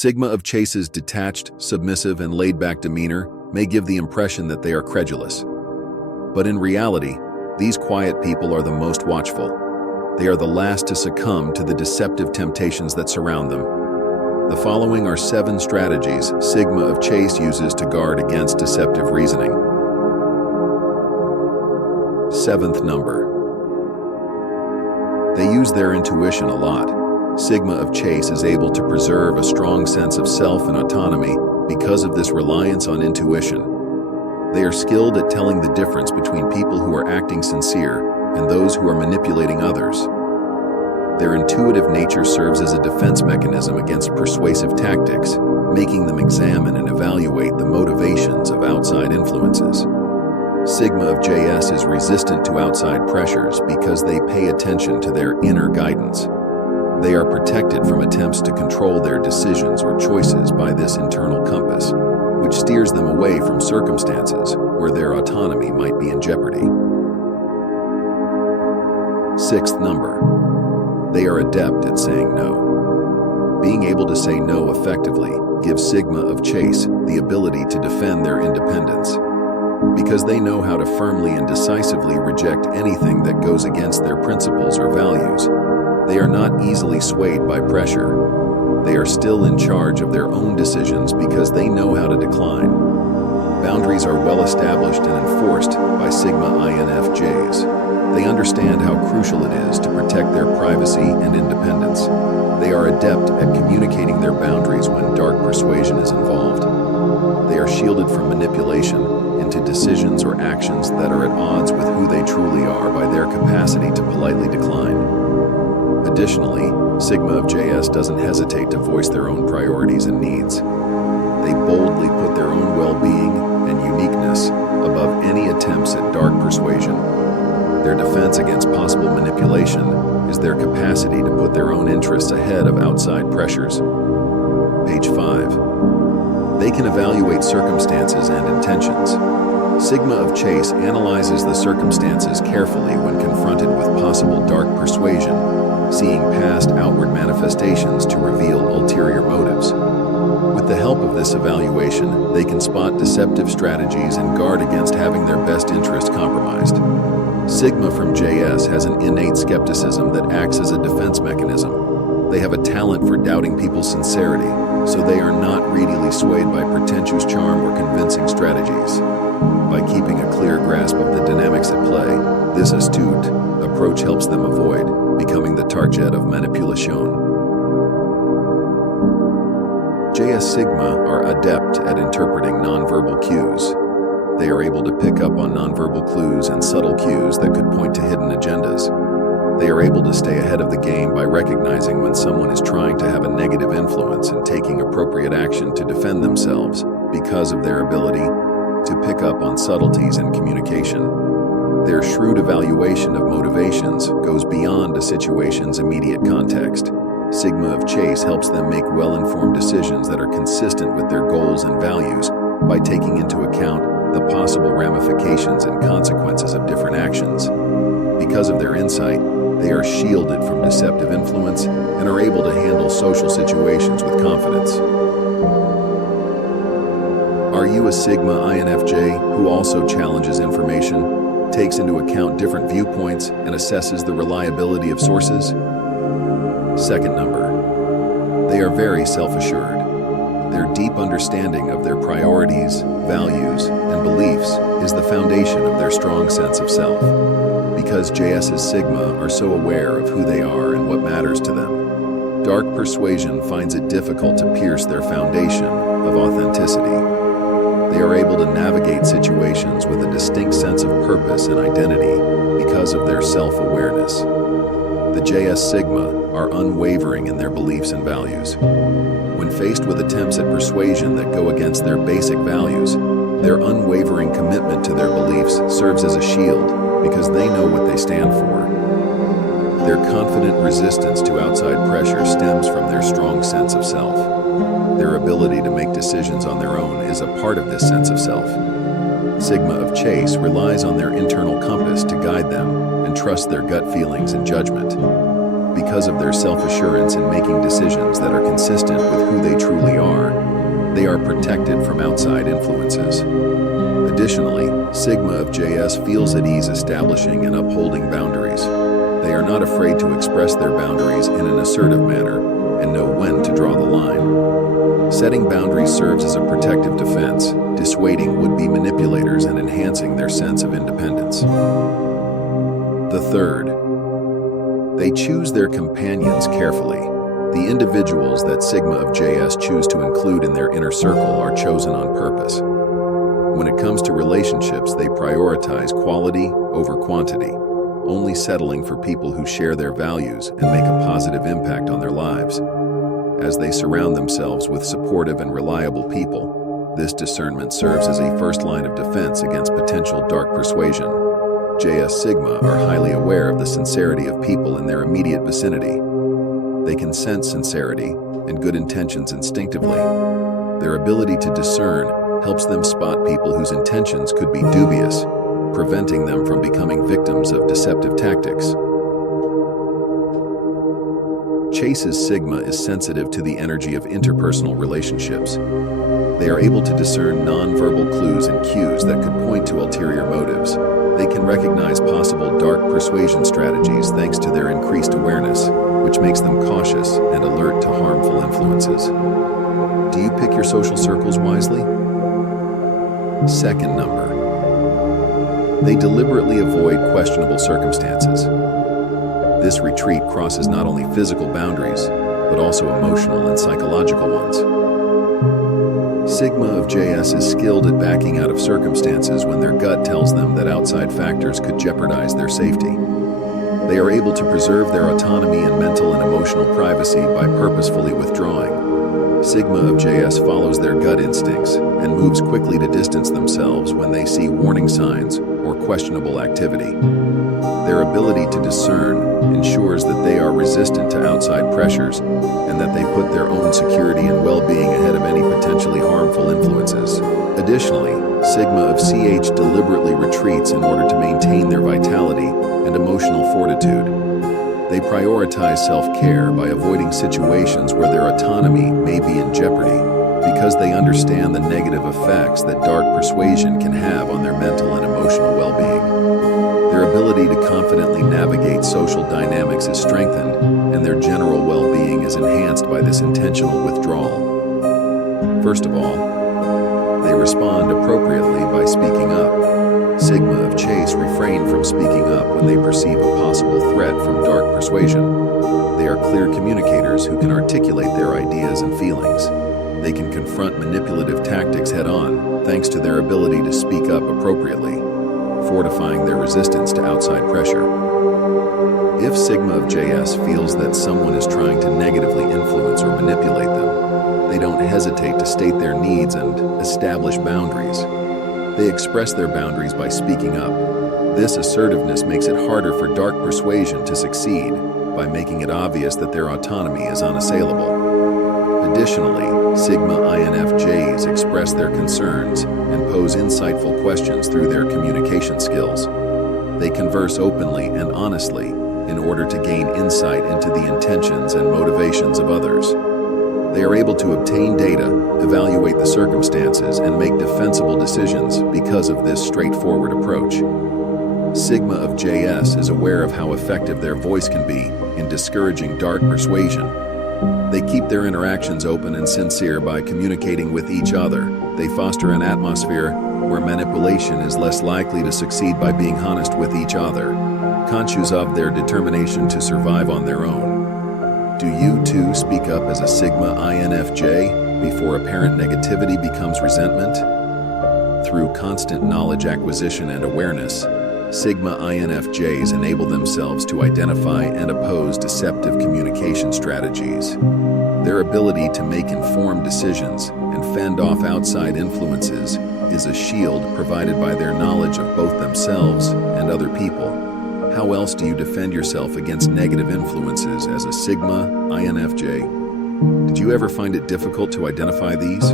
Sigma of Chase's detached, submissive, and laid-back demeanor may give the impression that they are credulous. But in reality, these quiet people are the most watchful. They are the last to succumb to the deceptive temptations that surround them. The following are 7 strategies Sigma of Chase uses to guard against deceptive reasoning. 7th number. They use their intuition a lot. Sigma of Chase is able to preserve a strong sense of self and autonomy because of this reliance on intuition. They are skilled at telling the difference between people who are acting sincere and those who are manipulating others. Their intuitive nature serves as a defense mechanism against persuasive tactics, making them examine and evaluate the motivations of outside influences. Sigma of JS is resistant to outside pressures because they pay attention to their inner guidance. They are protected from attempts to control their decisions or choices by this internal compass, which steers them away from circumstances where their autonomy might be in jeopardy. 6th number. They are adept at saying no. Being able to say no effectively gives Sigma of Chase the ability to defend their independence. Because they know how to firmly and decisively reject anything that goes against their principles or values, they are not easily swayed by pressure. They are still in charge of their own decisions because they know how to decline. Boundaries are well established and enforced by Sigma INFJs. They understand how crucial it is to protect their privacy and independence. They are adept at communicating their boundaries when dark persuasion is involved. They are shielded from manipulation into decisions or actions that are at odds with who they truly are by their capacity to politely decline. Additionally, Sigma of JS doesn't hesitate to voice their own priorities and needs. They boldly put their own well-being and uniqueness above any attempts at dark persuasion. Their defense against possible manipulation is their capacity to put their own interests ahead of outside pressures. Page 5. They can evaluate circumstances and intentions. Sigma of Chase analyzes the circumstances carefully when confronted with possible dark persuasion, seeing past outward manifestations to reveal ulterior motives. With the help of this evaluation, they can spot deceptive strategies and guard against having their best interest compromised. Sigma from JS has an innate skepticism that acts as a defense mechanism. They have a talent for doubting people's sincerity, so they are not readily swayed by pretentious charm or convincing strategies. By keeping a clear grasp of the dynamics at play, this astute approach helps them avoid becoming the target of manipulation. JS Sigma are adept at interpreting nonverbal cues. They are able to pick up on nonverbal clues and subtle cues that could point to hidden agendas. They are able to stay ahead of the game by recognizing when someone is trying to have a negative influence and taking appropriate action to defend themselves because of their ability to pick up on subtleties in communication. Their shrewd evaluation of motivations goes beyond a situation's immediate context. Sigma of Chase helps them make well-informed decisions that are consistent with their goals and values by taking into account the possible ramifications and consequences of different actions. Because of their insight, they are shielded from deceptive influence and are able to handle social situations with confidence. Are you a Sigma INFJ who also challenges information, takes into account different viewpoints, and assesses the reliability of sources? 2nd number. They are very self-assured. Their deep understanding of their priorities, values, and beliefs is the foundation of their strong sense of self. Because JS's Sigma are so aware of who they are and what matters to them, dark persuasion finds it difficult to pierce their foundation of authenticity. They are able to navigate situations with a distinct sense of purpose and identity because of their self-awareness. The JS Sigma are unwavering in their beliefs and values. When faced with attempts at persuasion that go against their basic values, their unwavering commitment to their beliefs serves as a shield because they know what they stand for. Their confident resistance to outside pressure stems from their strong sense of self. Their ability to make decisions on their own is a part of this sense of self. Sigma of Chase relies on their internal compass to guide them and trust their gut feelings and judgment. Because of their self-assurance in making decisions that are consistent with who they truly protected from outside influences. Additionally, Sigma of JS feels at ease establishing and upholding boundaries. They are not afraid to express their boundaries in an assertive manner and know when to draw the line. Setting boundaries serves as a protective defense, dissuading would-be manipulators and enhancing their sense of independence. The third, they choose their companions carefully. The individuals that Sigma of JS choose to include in their inner circle are chosen on purpose. When it comes to relationships, they prioritize quality over quantity, only settling for people who share their values and make a positive impact on their lives. As they surround themselves with supportive and reliable people, this discernment serves as a first line of defense against potential dark persuasion. JS Sigma are highly aware of the sincerity of people in their immediate vicinity. They can sense sincerity and good intentions instinctively. Their ability to discern helps them spot people whose intentions could be dubious, preventing them from becoming victims of deceptive tactics. Chase's Sigma is sensitive to the energy of interpersonal relationships. They are able to discern nonverbal clues and cues that could point to ulterior motives. They can recognize possible dark persuasion strategies thanks to their increased awareness, which makes them cautious and alert to harmful influences. Do you pick your social circles wisely? Second number. They deliberately avoid questionable circumstances. This retreat crosses not only physical boundaries, but also emotional and psychological ones. Sigma of JS is skilled at backing out of circumstances when their gut tells them that outside factors could jeopardize their safety. They are able to preserve their autonomy and mental and emotional privacy by purposefully withdrawing. Sigma of JS follows their gut instincts and moves quickly to distance themselves when they see warning signs or questionable activity. Their ability to discern ensures that they are resistant to outside pressures and that they put their own security and well-being ahead of any potentially harmful influences. Additionally, Sigma of CH deliberately retreats in order to maintain their vitality and emotional fortitude. They prioritize self-care by avoiding situations where their autonomy may be in jeopardy because they understand the negative effects that dark persuasion can have on their mental and emotional well-being. Their ability to confidently navigate social dynamics is strengthened, and their general well-being is enhanced by this intentional withdrawal. First of all, they respond appropriately by speaking up. Sigma of Chase refrain from speaking up when they perceive a possible threat from dark persuasion. They are clear communicators who can articulate their ideas and feelings. They can confront manipulative tactics head-on thanks to their ability to speak up appropriately, fortifying their resistance to outside pressure. If Sigma of JS feels that someone is trying to negatively influence or manipulate them, they don't hesitate to state their needs and establish boundaries. They express their boundaries by speaking up. This assertiveness makes it harder for dark persuasion to succeed by making it obvious that their autonomy is unassailable. Additionally, Sigma INFJs express their concerns and pose insightful questions through their communication skills. They converse openly and honestly in order to gain insight into the intentions and motivations of others. They are able to obtain data, evaluate the circumstances, and make defensible decisions because of this straightforward approach. Sigma of JS is aware of how effective their voice can be in discouraging dark persuasion. They keep their interactions open and sincere by communicating with each other. They foster an atmosphere where manipulation is less likely to succeed by being honest with each other, conscious of their determination to survive on their own. Do you too speak up as a Sigma INFJ before apparent negativity becomes resentment? Through constant knowledge acquisition and awareness, Sigma INFJs enable themselves to identify and oppose deceptive communication strategies. Their ability to make informed decisions and fend off outside influences is a shield provided by their knowledge of both themselves and other people. How else do you defend yourself against negative influences as a Sigma INFJ? Did you ever find it difficult to identify these?